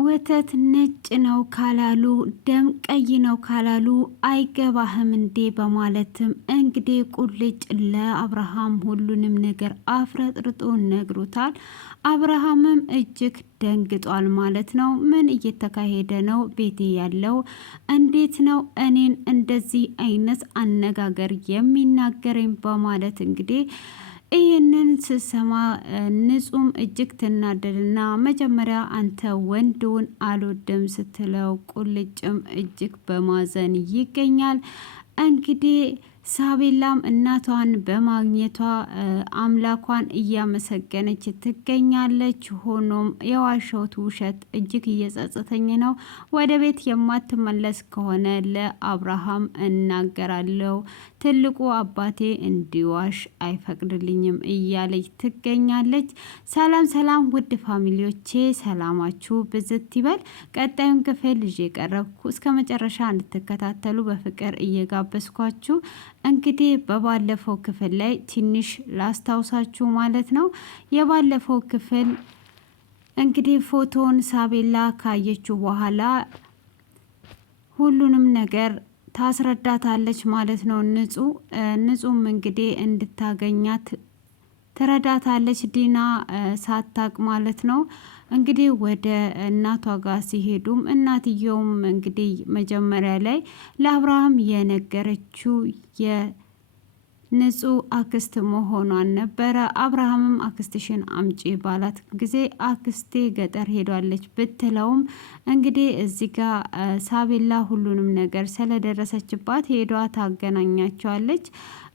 ወተት ነጭ ነው ካላሉ ደም ቀይ ነው ካላሉ አይገባህም እንዴ በማለትም እንግዲህ ቁልጭ ለአብርሃም ሁሉንም ነገር አፍረጥርጦ ነግሮታል። አብርሃምም እጅግ ደንግጧል ማለት ነው። ምን እየተካሄደ ነው? ቤቴ ያለው እንዴት ነው እኔን እንደዚህ አይነት አነጋገር የሚናገረኝ በማለት እንግዲህ ይህንን ስሰማ ንጹም እጅግ ትናደድና መጀመሪያ አንተ ወንድውን አልወድም ስትለው ቁልጭም እጅግ በማዘን ይገኛል። እንግዲህ ሳቤላም እናቷን በማግኘቷ አምላኳን እያመሰገነች ትገኛለች። ሆኖም የዋሸሁት ውሸት እጅግ እየጸጸተኝ ነው። ወደ ቤት የማትመለስ ከሆነ ለአብርሃም እናገራለሁ። ትልቁ አባቴ እንዲዋሽ አይፈቅድልኝም እያለች ትገኛለች። ሰላም ሰላም፣ ውድ ፋሚሊዎቼ ሰላማችሁ ብዝት ይበል። ቀጣዩን ክፍል ይዤ ቀረብኩ። እስከ መጨረሻ እንድትከታተሉ በፍቅር እየጋበዝኳችሁ እንግዲህ በባለፈው ክፍል ላይ ትንሽ ላስታውሳችሁ ማለት ነው። የባለፈው ክፍል እንግዲህ ፎቶውን ሳቤላ ካየችው በኋላ ሁሉንም ነገር ታስረዳታለች ማለት ነው። ንጹም እንግዲህ እንድታገኛት ትረዳታለች። ዲና ሳታቅ ማለት ነው። እንግዲህ ወደ እናቷ ጋር ሲሄዱም እናትየውም እንግዲህ መጀመሪያ ላይ ለአብርሃም የነገረችው የንጹህ አክስት መሆኗን ነበረ። አብርሃምም አክስትሽን አምጪ ባላት ጊዜ አክስቴ ገጠር ሄዷለች ብትለውም እንግዲህ እዚህ ጋር ሳቤላ ሁሉንም ነገር ስለደረሰችባት ሄዷ ታገናኛቸዋለች።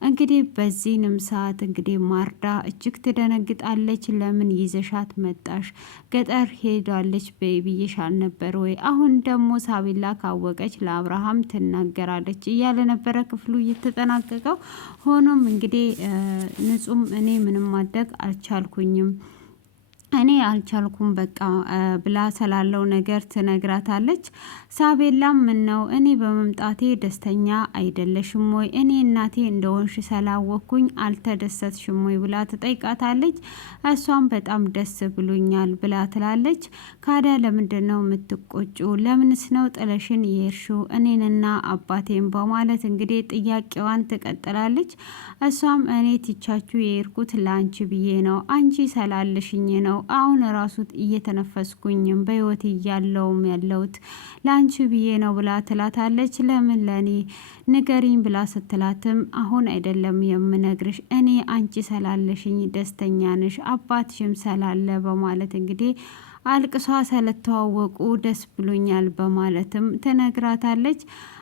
እንግዲህ በዚህንም ሰዓት እንግዲህ ማርዳ እጅግ ትደነግጣለች። ለምን ይዘሻት መጣሽ? ገጠር ሄዳለች ብዬሽ አልነበር ወይ? አሁን ደግሞ ሳቤላ ካወቀች ለአብርሃም ትናገራለች እያለ ነበረ ክፍሉ እየተጠናቀቀው። ሆኖም እንግዲህ ንጹም እኔ ምንም ማድረግ አልቻልኩኝም እኔ አልቻልኩም በቃ ብላ ስላለው ነገር ትነግራታለች። ሳቤላም ምን ነው እኔ በመምጣቴ ደስተኛ አይደለሽም ወይ? እኔ እናቴ እንደሆንሽ ስላወቅኩኝ አልተደሰትሽም ወይ ብላ ትጠይቃታለች። እሷም በጣም ደስ ብሎኛል ብላ ትላለች። ካዳ ለምንድን ነው የምትቆጩ? ለምንስ ነው ጥለሽን የሄድሽው እኔንና አባቴን? በማለት እንግዲህ ጥያቄዋን ትቀጥላለች። እሷም እኔ ትቻችሁ የሄድኩት ለአንቺ ብዬ ነው፣ አንቺ ስላለሽኝ ነው አሁን ራሱ እየተነፈስኩኝም በህይወት እያለውም ያለውት ላንቺ ብዬ ነው ብላ ትላታለች። ለምን ለኔ ንገሪኝ ብላ ስትላትም አሁን አይደለም የምነግርሽ፣ እኔ አንቺ ስላለሽኝ ደስተኛ ነሽ አባትሽም ስላለ በማለት እንግዲህ አልቅሷ ስለተዋወቁ ደስ ብሎኛል በማለትም ትነግራታለች።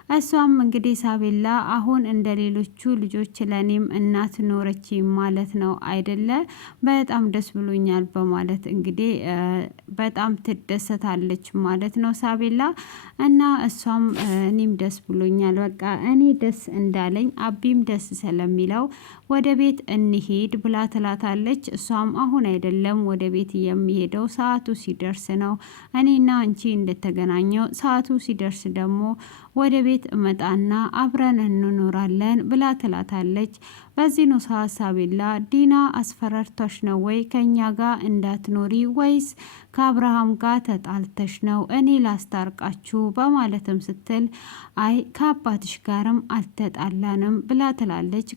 እሷም እንግዲህ ሳቤላ አሁን እንደ ሌሎቹ ልጆች ለኔም እናት ኖረች ማለት ነው አይደለ? በጣም ደስ ብሎኛል በማለት እንግዲህ በጣም ትደሰታለች ማለት ነው ሳቤላ። እና እሷም እኔም ደስ ብሎኛል በቃ እኔ ደስ እንዳለኝ አቢም ደስ ስለሚለው ወደ ቤት እንሄድ ብላ ትላታለች። እሷም አሁን አይደለም ወደ ቤት የሚሄደው ሰዓቱ ሲደርስ ነው፣ እኔና አንቺ እንደተገናኘው ሰዓቱ ሲደርስ ደግሞ ወደ ቤት እመጣና አብረን እንኖራለን ብላ ትላታለች። በዚህ ነው ሰዓት ሳቤላ ዲና አስፈራርቶሽ ነው ወይ ከኛ ጋር እንዳትኖሪ ወይስ ከአብርሃም ጋር ተጣልተሽ ነው እኔ ላስታርቃችሁ በማለትም ስትል አይ ከአባትሽ ጋርም አልተጣላንም ብላ ትላለች።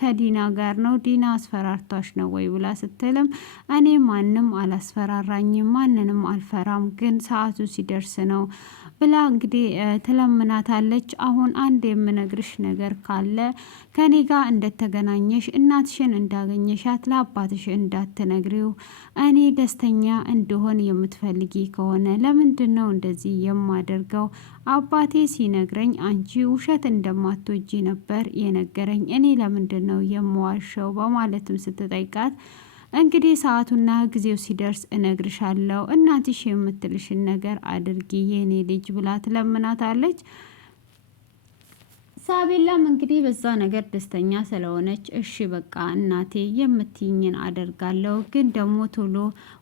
ከዲና ጋር ነው ዲና አስፈራርቶሽ ነው ወይ ብላ ስትልም እኔ ማንም አላስፈራራኝም ማንንም አልፈራም ግን ሰዓቱ ሲደርስ ነው ብላ እንግዲህ ትለምናታለች። አሁን አንድ የምነግርሽ ነገር ካለ ከኔ ጋር እንደተገናኘሽ እናትሽን እንዳገኘሻት ለአባትሽ እንዳትነግሪው። እኔ ደስተኛ እንደሆን የምትፈልጊ ከሆነ ለምንድን ነው እንደዚህ የማደርገው? አባቴ ሲነግረኝ አንቺ ውሸት እንደማትወጂ ነበር የነገረኝ። እኔ ለምንድን ነው የምዋሸው? በማለትም ስትጠይቃት እንግዲህ ሰዓቱና ጊዜው ሲደርስ እነግርሻለሁ፣ እናትሽ የምትልሽን ነገር አድርጊ የኔ ልጅ ብላ ትለምናታለች። ሳቤላም እንግዲህ በዛ ነገር ደስተኛ ስለሆነች እሺ በቃ እናቴ የምትይኝን አደርጋለሁ፣ ግን ደግሞ ቶሎ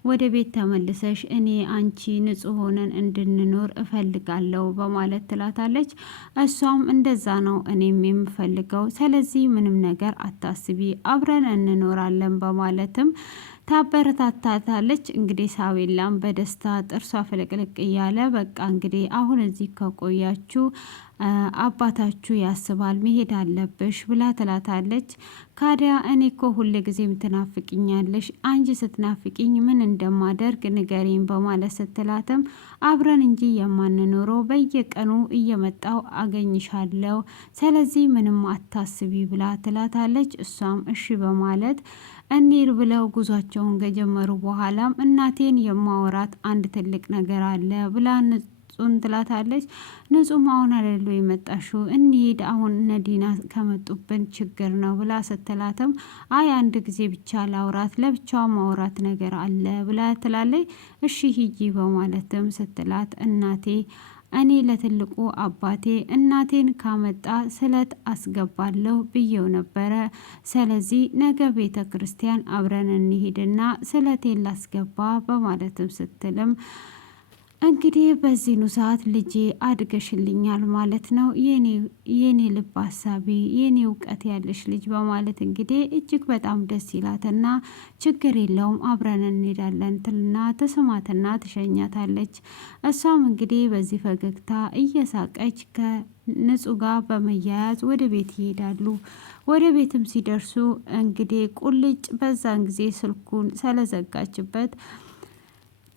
ወደ ቤት ተመልሰሽ እኔ አንቺ ንጹህ ሆነን እንድንኖር እፈልጋለሁ በማለት ትላታለች። እሷም እንደዛ ነው እኔም የምፈልገው፣ ስለዚህ ምንም ነገር አታስቢ አብረን እንኖራለን በማለትም ታበረታታታለች። እንግዲህ ሳቤላም በደስታ ጥርሷ ፍልቅልቅ እያለ በቃ እንግዲህ አሁን እዚህ ከቆያችሁ አባታችሁ ያስባል መሄድ አለብሽ ብላ ትላታለች። ካዲያ እኔ እኮ ሁሌ ጊዜም ትናፍቅኛለሽ፣ አንቺ ስትናፍቅኝ ምን እንደማደርግ ንገሪኝ በማለት ስትላትም አብረን እንጂ የማንኖረው በየቀኑ እየመጣው አገኝሻለሁ፣ ስለዚህ ምንም አታስቢ ብላ ትላታለች። እሷም እሺ በማለት እኒር ብለው ጉዟቸውን ከጀመሩ በኋላም እናቴን የማወራት አንድ ትልቅ ነገር አለ ብላ ንጹን ትላታለች። ንጹም አሁን አይደሉ የመጣሽው እንሂድ፣ አሁን ነዲና ከመጡብን ችግር ነው ብላ ስትላትም አይ አንድ ጊዜ ብቻ ላውራት፣ ለብቻዋ ማውራት ነገር አለ ብላ ትላለች። እሺ ሂጂ በማለትም ስትላት እናቴ እኔ ለትልቁ አባቴ እናቴን ካመጣ ስለት አስገባለሁ ብዬው ነበረ። ስለዚህ ነገ ቤተ ክርስቲያን አብረን እንሂድና ስለቴን ላስገባ በማለትም ስትልም እንግዲህ በዚህኑ ሰዓት ልጄ አድገሽልኛል ማለት ነው፣ የኔ ልብ ሀሳቢ፣ የኔ እውቀት ያለሽ ልጅ በማለት እንግዲህ እጅግ በጣም ደስ ይላትና ችግር የለውም አብረን እንሄዳለን ትልና ተስማትና ትሸኛታለች። እሷም እንግዲህ በዚህ ፈገግታ እየሳቀች ከንጹህ ጋር በመያያዝ ወደ ቤት ይሄዳሉ። ወደ ቤትም ሲደርሱ እንግዲህ ቁልጭ በዛን ጊዜ ስልኩን ስለዘጋችበት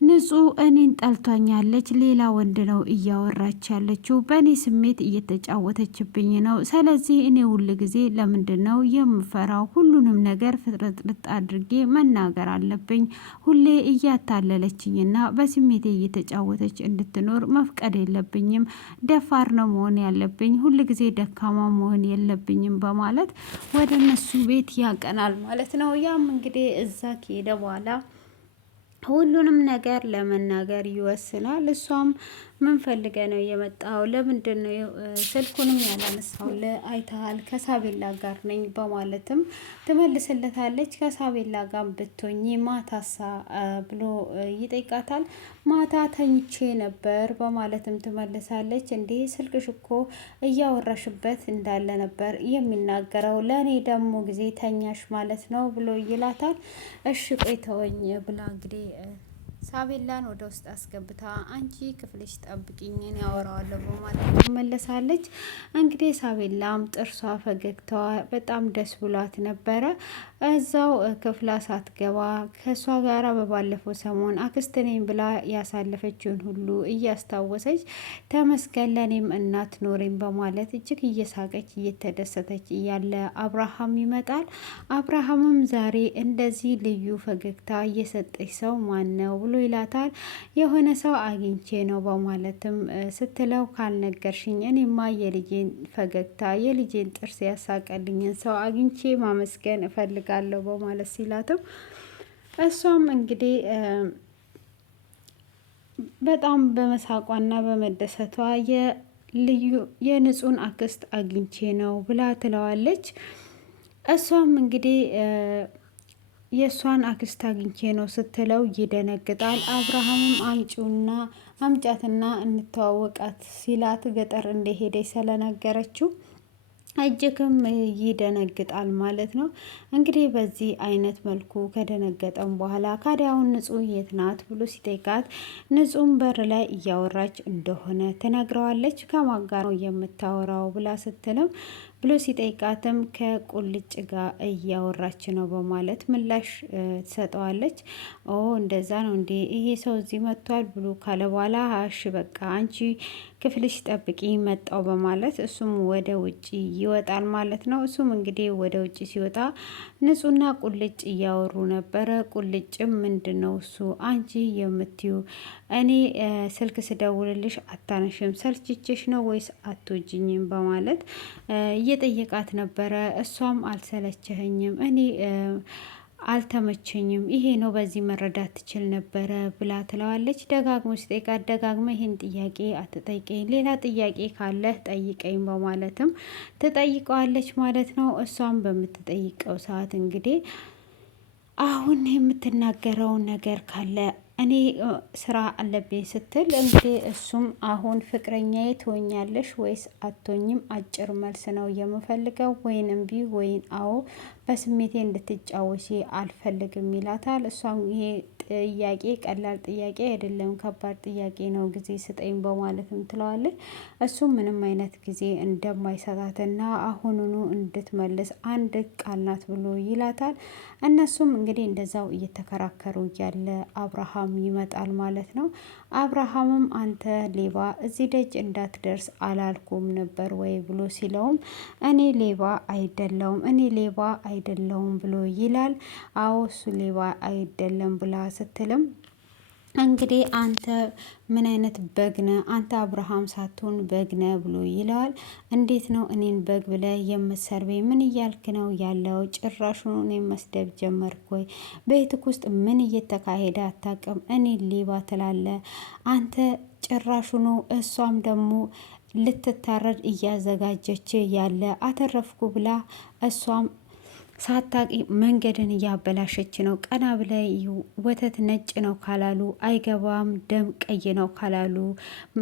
ንጹህ እኔን ጠልቷኛለች፣ ሌላ ወንድ ነው እያወራች ያለችው፣ በእኔ ስሜት እየተጫወተችብኝ ነው። ስለዚህ እኔ ሁል ጊዜ ለምንድን ነው የምፈራው? ሁሉንም ነገር ፍጥርጥርጥ አድርጌ መናገር አለብኝ። ሁሌ እያታለለችኝና በስሜቴ እየተጫወተች እንድትኖር መፍቀድ የለብኝም። ደፋር ነው መሆን ያለብኝ፣ ሁል ጊዜ ደካማ መሆን የለብኝም በማለት ወደ እነሱ ቤት ያቀናል ማለት ነው። ያም እንግዲህ እዛ ከሄደ በኋላ ሁሉንም ነገር ለመናገር ይወስናል። እሷም ምን ፈልገ ነው የመጣው? ለምንድን ነው ስልኩንም ያላነሳው? አይተሃል? ከሳቤላ ጋር ነኝ በማለትም ትመልስለታለች። ከሳቤላ ጋር ብትሆኚ ማታሳ ብሎ ይጠይቃታል። ማታ ተኝቼ ነበር በማለትም ትመልሳለች። እንዴ ስልክሽ እኮ እያወራሽበት እንዳለ ነበር የሚናገረው፣ ለእኔ ደግሞ ጊዜ ተኛሽ ማለት ነው ብሎ ይላታል። እሺ ቆይ ተወኝ ብላ እንግዲህ ሳቤላን ወደ ውስጥ አስገብታ አንቺ ክፍልሽ ጠብቂኝን ያወራዋለሁ በማለት ትመለሳለች። እንግዲህ ሳቤላም ጥርሷ ፈገግታዋ በጣም ደስ ብሏት ነበረ። እዛው ክፍላ ሳትገባ ከእሷ ጋራ በባለፈው ሰሞን አክስት ነኝ ብላ ያሳለፈችውን ሁሉ እያስታወሰች ተመስገን ለኔም እናት ኖሬም በማለት እጅግ እየሳቀች እየተደሰተች እያለ አብርሃም ይመጣል። አብርሃምም ዛሬ እንደዚህ ልዩ ፈገግታ እየሰጠች ሰው ማን ነው ብሎ ይላታል። የሆነ ሰው አግኝቼ ነው በማለትም ስትለው ካልነገርሽኝ እኔማ የልጄን ፈገግታ የልጄን ጥርስ ያሳቀልኝን ሰው አግኝቼ ማመስገን እፈልጋለሁ በማለት ሲላትም እሷም እንግዲህ በጣም በመሳቋና በመደሰቷ የንጹህን አክስት አግኝቼ ነው ብላ ትለዋለች። እሷም እንግዲህ የእሷን አክስት አግኝቼ ነው ስትለው ይደነግጣል። አብርሃምም አምጫትና እንተዋወቃት ሲላት ገጠር እንደሄደች ስለነገረችው እጅግም ይደነግጣል ማለት ነው። እንግዲህ በዚህ አይነት መልኩ ከደነገጠም በኋላ ካዲያውን ንጹህ የት ናት ብሎ ሲጠይቃት ንጹህም በር ላይ እያወራች እንደሆነ ትነግረዋለች። ከማን ጋር ነው የምታወራው ብላ ስትልም ብሎ ሲጠይቃትም ከቁልጭ ጋር እያወራች ነው በማለት ምላሽ ትሰጠዋለች። ኦ እንደዛ ነው እንዴ ይሄ ሰው እዚህ መጥቷል ብሎ ካለ በኋላ እሺ በቃ አንቺ ክፍልሽ ጠብቂ መጣው በማለት እሱም ወደ ውጭ ይወጣል ማለት ነው። እሱም እንግዲህ ወደ ውጭ ሲወጣ ንጹህና ቁልጭ እያወሩ ነበረ። ቁልጭም ምንድን ነው እሱ አንቺ የምትዩ እኔ ስልክ ስደውልልሽ አታነሽም፣ ሰልችችሽ ነው ወይስ አትወጂኝም በማለት እየጠየቃት ነበረ። እሷም አልሰለቸኸኝም፣ እኔ አልተመቸኝም፣ ይሄ ነው በዚህ መረዳት ትችል ነበረ ብላ ትለዋለች። ደጋግሞ ሲጠይቃት ደጋግመ ይህን ጥያቄ አትጠይቀኝ፣ ሌላ ጥያቄ ካለህ ጠይቀኝ በማለትም ትጠይቀዋለች ማለት ነው። እሷም በምትጠይቀው ሰዓት እንግዲህ አሁን የምትናገረውን ነገር ካለ እኔ ስራ አለብኝ ስትል እንግዲህ እሱም አሁን ፍቅረኛዬ ትሆኛለሽ ወይስ አትሆኝም? አጭር መልስ ነው የምፈልገው። ወይን እምቢ ወይን አዎ፣ በስሜቴ እንድትጫወሺ አልፈልግም ይላታል። እሷም ይሄ ጥያቄ ቀላል ጥያቄ አይደለም፣ ከባድ ጥያቄ ነው፣ ጊዜ ስጠኝ በማለትም ትለዋለች። እሱም ምንም አይነት ጊዜ እንደማይሰጣትና አሁኑኑ እንድትመልስ አንድ ቃል ናት ብሎ ይላታል። እነሱም እንግዲህ እንደዛው እየተከራከሩ እያለ አብርሃም ይመጣል ማለት ነው። አብርሃምም አንተ ሌባ እዚህ ደጅ እንዳትደርስ አላልኩም ነበር ወይ ብሎ ሲለውም እኔ ሌባ አይደለውም እኔ ሌባ አይደለውም ብሎ ይላል። አዎ እሱ ሌባ አይደለም ብላ ስትልም እንግዲህ አንተ ምን አይነት በግነ አንተ አብርሃም ሳትሆን በግነ ብሎ ይለዋል። እንዴት ነው እኔን በግ ብለ የምትሰርበኝ? ምን እያልክ ነው ያለው? ጭራሹኑ እኔን መስደብ ጀመርክ ወይ? ቤትክ ውስጥ ምን እየተካሄደ አታውቅም? እኔ ሌባ ትላለ አንተ ጭራሹኑ። እሷም ደግሞ ልትታረድ እያዘጋጀች ያለ አተረፍኩ ብላ እሷም ሳታቂ መንገድን እያበላሸች ነው። ቀና ብለ ወተት ነጭ ነው ካላሉ አይገባም፣ ደም ቀይ ነው ካላሉ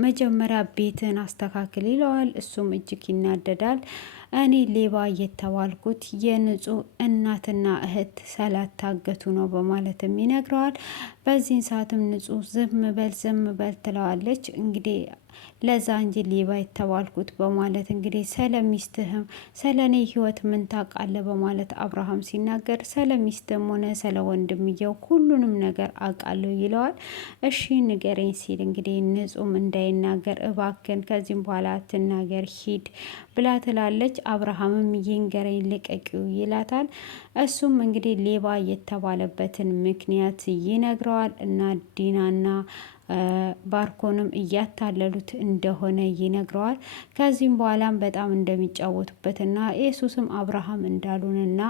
መጀመሪያ ቤትን አስተካክል ይለዋል። እሱም እጅግ ይናደዳል። እኔ ሌባ የተባልኩት የንጹህ እናትና እህት ስላታገቱ ነው በማለትም ይነግረዋል። በዚህን ሰዓትም ንጹህ ዝም በል ትለዋለች። እንግዲህ ለዛ እንጂ ሌባ የተባልኩት በማለት እንግዲህ ስለ ሚስትህም ስለ እኔ ህይወት ምን ታውቃለህ በማለት አብርሃም ሲናገር ስለ ሚስትም ሆነ ስለ ወንድምየው ሁሉንም ነገር አውቃለሁ ይለዋል። እሺ ንገረኝ ሲል እንግዲህ ንጹም እንዳይናገር እባክን ከዚህም በኋላ አትናገር ሂድ ብላ ትላለች። አብርሃምም ይንገረኝ ልቀቂው ይላታል። እሱም እንግዲህ ሌባ የተባለበትን ምክንያት ይነግረዋል እና ዲናና ባርኮንም እያታለሉት እንደሆነ ይነግረዋል። ከዚህም በኋላም በጣም እንደሚጫወቱበትና ኢየሱስም አብርሃም እንዳሉንና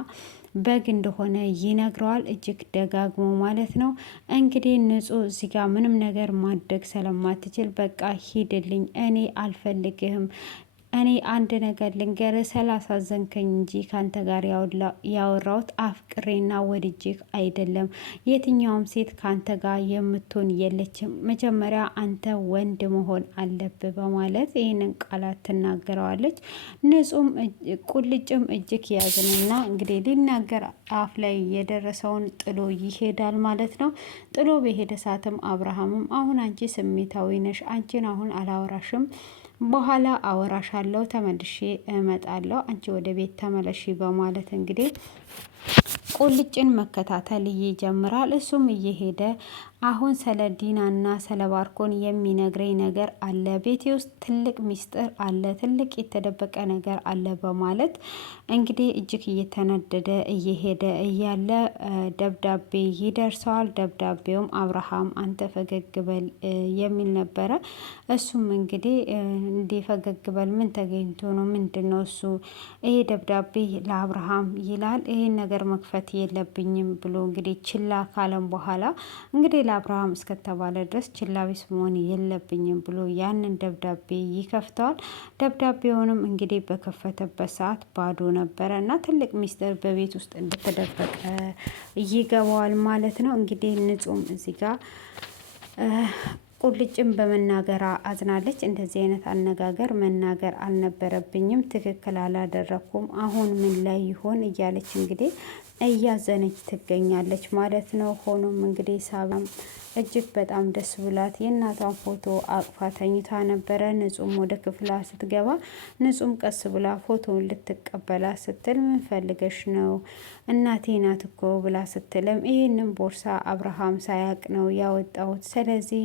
በግ እንደሆነ ይነግረዋል። እጅግ ደጋግሞ ማለት ነው። እንግዲህ ንጹህ እዚህ ጋር ምንም ነገር ማድረግ ስለማትችል በቃ ሂድልኝ፣ እኔ አልፈልግህም፣ እኔ አንድ ነገር ልንገር ስላሳዘንከኝ እንጂ ካንተ ጋር ያወራሁት አፍቅሬና ወድጄህ አይደለም። የትኛውም ሴት ካንተ ጋር የምትሆን የለችም። መጀመሪያ አንተ ወንድ መሆን አለብህ በማለት ይህንን ቃላት ትናገረዋለች። ንጹም ቁልጭም እጅግ ያዝንና እንግዲህ ሊናገር አፍ ላይ የደረሰውን ጥሎ ይሄዳል ማለት ነው። ጥሎ በሄደ ሰዓትም አብርሃምም አሁን አንቺ ስሜታዊ ነሽ፣ አንቺን አሁን አላወራሽም፣ በኋላ አወራሻለሁ፣ ተመልሼ እመጣለሁ፣ አንቺ ወደ ቤት ተመለሺ በማለት እንግዲህ ቁልጭን መከታተል ይጀምራል። እሱም እየሄደ አሁን ስለ ዲናና ስለ ባርኮን የሚነግረኝ ነገር አለ፣ ቤቴ ውስጥ ትልቅ ሚስጥር አለ፣ ትልቅ የተደበቀ ነገር አለ በማለት እንግዲህ እጅግ እየተነደደ እየሄደ እያለ ደብዳቤ ይደርሰዋል። ደብዳቤውም አብርሃም አንተ ፈገግ በል የሚል ነበረ። እሱም እንግዲህ እንዴ ፈገግ በል ምን ተገኝቶ ነው? ምንድን ነው እሱ? ይሄ ደብዳቤ ለአብርሃም ይላል። ይሄን ነገር መክፈት የለብኝም ብሎ እንግዲህ ችላ ካለም በኋላ እንግዲህ ለአብርሃም እስከተባለ ድረስ ችላ ቢስ መሆን የለብኝም ብሎ ያንን ደብዳቤ ይከፍተዋል። ደብዳቤውንም እንግዲህ በከፈተበት ሰዓት ባዶ ነበረ እና ትልቅ ሚስጥር በቤት ውስጥ እንደተደበቀ ይገባዋል ማለት ነው። እንግዲህ ንጹም እዚህ ጋር ቁልጭም በመናገር አዝናለች። እንደዚህ አይነት አነጋገር መናገር አልነበረብኝም፣ ትክክል አላደረኩም፣ አሁን ምን ላይ ይሆን እያለች እንግዲህ እያዘነች ትገኛለች ማለት ነው። ሆኖም እንግዲህ ሳባም እጅግ በጣም ደስ ብላት የእናቷን ፎቶ አቅፋ ተኝታ ነበረ። ንጹም ወደ ክፍላ ስትገባ ንጹም ቀስ ብላ ፎቶውን ልትቀበላ ስትል ምን ፈልገሽ ነው? እናቴ ናት እኮ ብላ ስትልም ይህንን ቦርሳ አብርሃም ሳያቅ ነው ያወጣሁት፣ ስለዚህ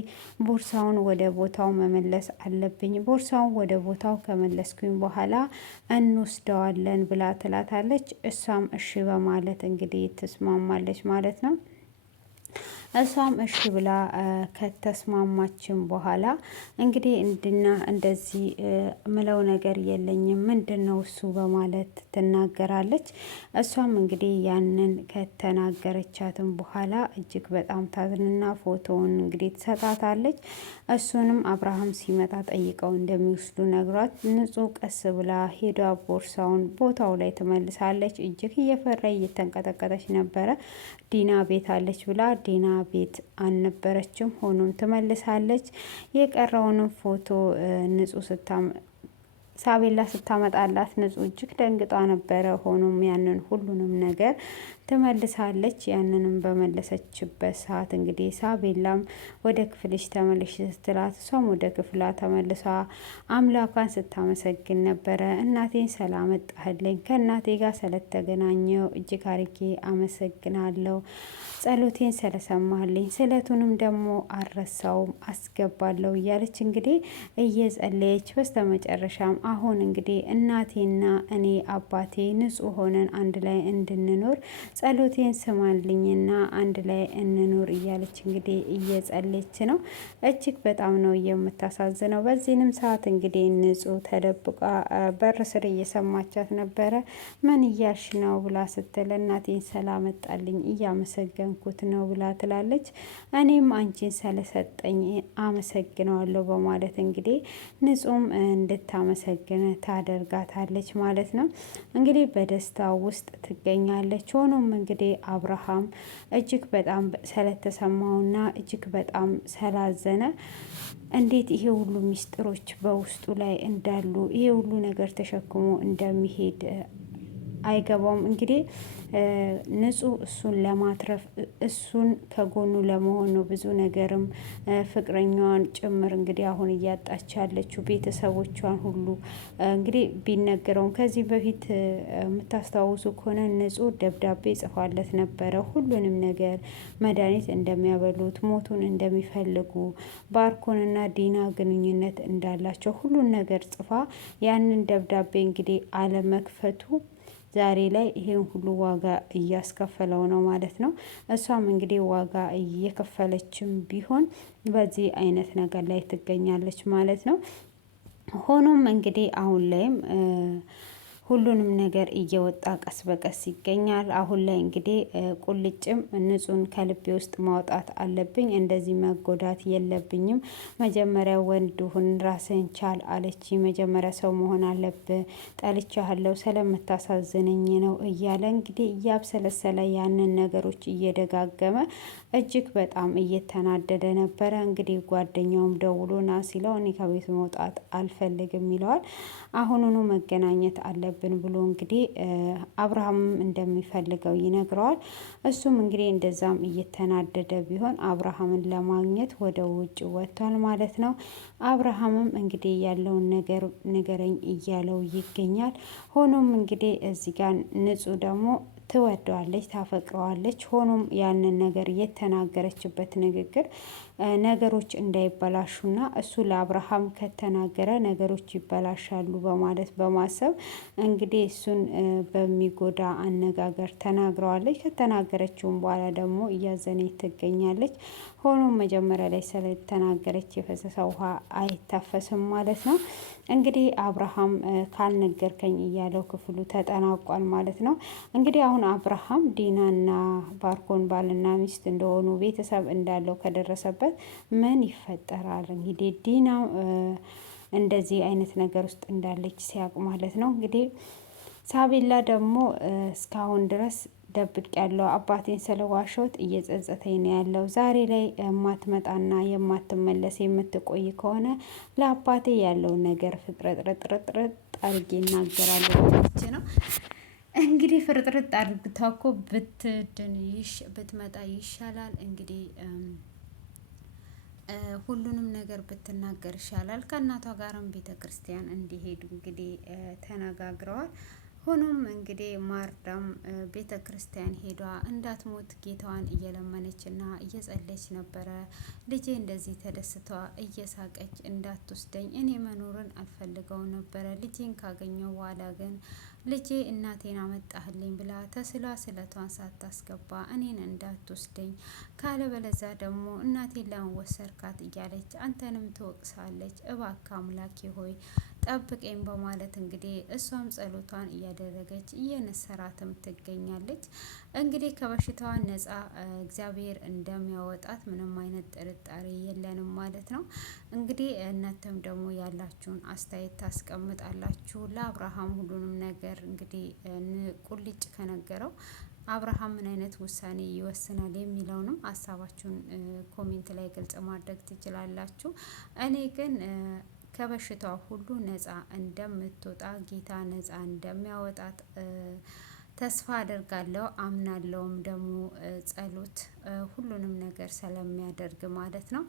ቦርሳውን ወደ ቦታው መመለስ አለብኝ፣ ቦርሳውን ወደ ቦታው ከመለስኩኝ በኋላ እንወስደዋለን ብላ ትላታለች። እሷም እሺ በማለት እንግዲህ ትስማማለች ማለት ነው። እሷም እሺ ብላ ከተስማማችን በኋላ እንግዲህ እንደዚህ ምለው ነገር የለኝም ምንድን ነው እሱ በማለት ትናገራለች። እሷም እንግዲህ ያንን ከተናገረቻትም በኋላ እጅግ በጣም ታዝንና ፎቶውን እንግዲህ ትሰጣታለች። እሱንም አብርሃም ሲመጣ ጠይቀው እንደሚወስዱ ነግሯት ንጹህ ቀስ ብላ ሄዷ ቦርሳውን ቦታው ላይ ትመልሳለች። እጅግ እየፈራ እየተንቀጠቀጠች ነበረ። ዲና ቤት አለች ብላ ዲና ቤት አልነበረችም። ሆኖም ትመልሳለች። የቀረውንም ፎቶ ንጹህ ሳቤላ ስታመጣላት ንጹህ እጅግ ደንግጣ ነበረ። ሆኖም ያንን ሁሉንም ነገር ትመልሳለች። ያንንም በመለሰችበት ሰዓት እንግዲህ ሳቤላም ወደ ክፍልሽ ተመልሽ ስትላት እሷም ወደ ክፍሏ ተመልሳ አምላኳን ስታመሰግን ነበረ። እናቴን ስላመጣህልኝ ከእናቴ ጋር ስለተገናኘው እጅግ አርጌ አመሰግናለሁ። ጸሎቴን ስለሰማህልኝ ስለቱንም ደግሞ አልረሳውም አስገባለሁ እያለች እንግዲህ እየጸለየች በስተመጨረሻም አሁን እንግዲህ እናቴና እኔ አባቴ ንጹህ ሆነን አንድ ላይ እንድንኖር ጸሎቴን ስማልኝና አንድ ላይ እንኖር እያለች እንግዲህ እየጸለች ነው። እጅግ በጣም ነው የምታሳዝነው። በዚህንም ሰዓት እንግዲህ ንጹህ ተደብቃ በር ስር እየሰማቻት ነበረ። ምን እያልሽ ነው ብላ ስትል እናቴን ስላመጣልኝ እያመሰገንኩት ነው ብላ ትላለች። እኔም አንቺን ስለሰጠኝ አመሰግነዋለሁ በማለት እንግዲህ ንጹህም እንድታመሰግን ታደርጋታለች ማለት ነው። እንግዲህ በደስታ ውስጥ ትገኛለች። ሆኖም እንግዲህ አብርሃም እጅግ በጣም ስለተሰማውና እጅግ በጣም ስላዘነ እንዴት ይሄ ሁሉ ሚስጥሮች በውስጡ ላይ እንዳሉ ይሄ ሁሉ ነገር ተሸክሞ እንደሚሄድ አይገባውም። እንግዲህ ንጹህ እሱን ለማትረፍ እሱን ከጎኑ ለመሆን ነው ብዙ ነገርም ፍቅረኛዋን ጭምር እንግዲህ አሁን እያጣች ያለችው ቤተሰቦቿን ሁሉ እንግዲህ ቢነገረውም ከዚህ በፊት የምታስታውሱ ከሆነ ንጹህ ደብዳቤ ጽፏለት ነበረ። ሁሉንም ነገር መድኃኒት እንደሚያበሉት፣ ሞቱን እንደሚፈልጉ፣ ባርኮንና ዲና ግንኙነት እንዳላቸው ሁሉን ነገር ጽፋ ያንን ደብዳቤ እንግዲህ አለመክፈቱ ዛሬ ላይ ይሄን ሁሉ ዋጋ እያስከፈለው ነው ማለት ነው። እሷም እንግዲህ ዋጋ እየከፈለችም ቢሆን በዚህ አይነት ነገር ላይ ትገኛለች ማለት ነው። ሆኖም እንግዲህ አሁን ላይም ሁሉንም ነገር እየወጣ ቀስ በቀስ ይገኛል። አሁን ላይ እንግዲህ ቁልጭም ንጹህን ከልቤ ውስጥ ማውጣት አለብኝ፣ እንደዚህ መጎዳት የለብኝም፣ መጀመሪያ ወንድ ሁን፣ ራስህን ቻል አለች። መጀመሪያ ሰው መሆን አለብህ፣ ጠልቻለሁ፣ ስለምታሳዝነኝ ነው እያለ እንግዲህ እያብሰለሰለ ያንን ነገሮች እየደጋገመ እጅግ በጣም እየተናደደ ነበረ። እንግዲህ ጓደኛውም ደውሎ ና ሲለው እኔ ከቤት መውጣት አልፈልግም ይለዋል። አሁኑኑ መገናኘት አለብን ብሎ እንግዲህ አብርሃምም እንደሚፈልገው ይነግረዋል። እሱም እንግዲህ እንደዛም እየተናደደ ቢሆን አብርሃምን ለማግኘት ወደ ውጭ ወጥቷል ማለት ነው። አብርሃምም እንግዲህ ያለውን ነገር ንገረኝ እያለው ይገኛል። ሆኖም እንግዲህ እዚህ ጋር ንጹህ ደግሞ ትወደዋለች፣ ታፈቅረዋለች። ሆኖም ያንን ነገር የተናገረችበት ንግግር ነገሮች እንዳይበላሹና እሱ ለአብርሃም ከተናገረ ነገሮች ይበላሻሉ በማለት በማሰብ እንግዲህ እሱን በሚጎዳ አነጋገር ተናግረዋለች። ከተናገረችውም በኋላ ደግሞ እያዘነች ትገኛለች። ሆኖም መጀመሪያ ላይ ስለተናገረች የፈሰሰ ውሃ አይታፈስም ማለት ነው። እንግዲህ አብርሃም ካልነገርከኝ እያለው ክፍሉ ተጠናቋል ማለት ነው። እንግዲህ አሁን አብርሃም ዲናና ባርኮን ባልና ሚስት እንደሆኑ ቤተሰብ እንዳለው ከደረሰበት ምን ይፈጠራል? እንግዲህ ዲና እንደዚህ አይነት ነገር ውስጥ እንዳለች ሲያውቅ ማለት ነው። እንግዲህ ሳቤላ ደግሞ እስካሁን ድረስ ደብቅ ያለው አባቴን ስለዋሸሁት እየጸጸተኝ ነው ያለው። ዛሬ ላይ የማትመጣና የማትመለስ የምትቆይ ከሆነ ለአባቴ ያለውን ነገር ፍጥረጥረጥረጥረጥ አድርጌ እናገራለሁ ነው። እንግዲህ ፍርጥርጥ አድርግታ እኮ ብትድን ብትመጣ ይሻላል። እንግዲህ ሁሉንም ነገር ብትናገር ይሻላል። ከእናቷ ጋርም ቤተ ክርስቲያን እንዲሄዱ እንግዲህ ተነጋግረዋል። ሆኖም እንግዲህ ማርዳም ቤተ ክርስቲያን ሄዷ እንዳትሞት ጌታዋን እየለመነች እና እየጸለች ነበረ። ልጄ እንደዚህ ተደስቷ እየሳቀች እንዳትወስደኝ እኔ መኖርን አልፈልገው ነበረ። ልጄን ካገኘው በኋላ ግን ልጄ እናቴን አመጣህልኝ ብላ ተስሏ ስለቷን ሳታስገባ እኔን እንዳትወስደኝ ካለበለዛ ደግሞ እናቴን ለመወሰርካት እያለች አንተንም ትወቅሳለች። እባክህ አምላኬ ሆይ ጠብቀኝ በማለት እንግዲህ እሷም ጸሎቷን እያደረገች እየነሰራትም ትገኛለች። እንግዲህ ከበሽታዋ ነጻ እግዚአብሔር እንደሚያወጣት ምንም አይነት ጥርጣሬ የለንም ማለት ነው። እንግዲህ እናንተም ደግሞ ያላችሁን አስተያየት ታስቀምጣላችሁ። ለአብርሃም ሁሉንም ነገር እንግዲህ ቁልጭ ከነገረው አብርሃም ምን አይነት ውሳኔ ይወስናል የሚለውንም ሀሳባችሁን ኮሜንት ላይ ግልጽ ማድረግ ትችላላችሁ። እኔ ግን ከበሽታዋ ሁሉ ነፃ እንደምትወጣ ጌታ ነፃ እንደሚያወጣት ተስፋ አደርጋለሁ። አምናለሁም ደግሞ ጸሎት ሁሉንም ነገር ስለሚያደርግ ማለት ነው።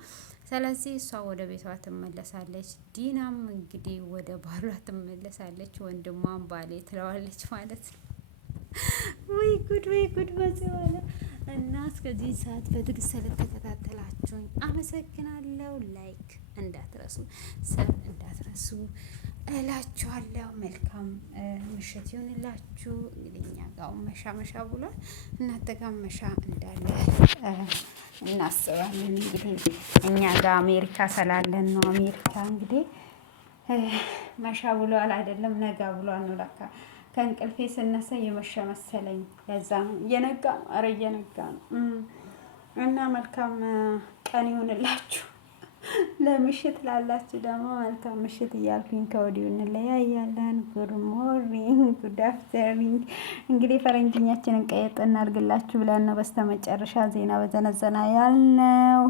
ስለዚህ እሷ ወደ ቤቷ ትመለሳለች። ዲናም እንግዲህ ወደ ባሏ ትመለሳለች። ወንድሟን ባሌ ትለዋለች ማለት ነው። ወይ ጉድ ወይ ጉድ በዚዋለ እና እስከዚህ ሰዓት በትዕግስት ስለተከታተላችሁኝ አመሰግናለሁ። ላይክ እንዳትረሱ፣ ሰብ እንዳትረሱ እላችኋለሁ። መልካም ምሽት ይሁንላችሁ። እንግዲህ እኛ ጋር መሻ መሻ ብሏል። እናንተ ጋር መሻ እንዳለ እናስባለን። እንግዲህ እኛ ጋር አሜሪካ ስላለን ነው። አሜሪካ እንግዲህ መሻ ብሏል አይደለም ነጋ ብሏል ነው። ለካ ከእንቅልፌ ስነሳ የመሻ መሰለኝ። ለዛ ነው እየነጋ ነው። ኧረ እየነጋ ነው። እና መልካም ቀን ይሁንላችሁ። ለምሽት ላላችሁ ደግሞ መልካም ምሽት እያልኩኝ ከወዲሁ እንለያያለን። ጉድ ሞርኒንግ ጉድ አፍተርኒንግ። እንግዲህ ፈረንጅኛችንን ቀየጥ እናድርግላችሁ ብለን ነው በስተመጨረሻ ዜና በዘነዘና ያልነው።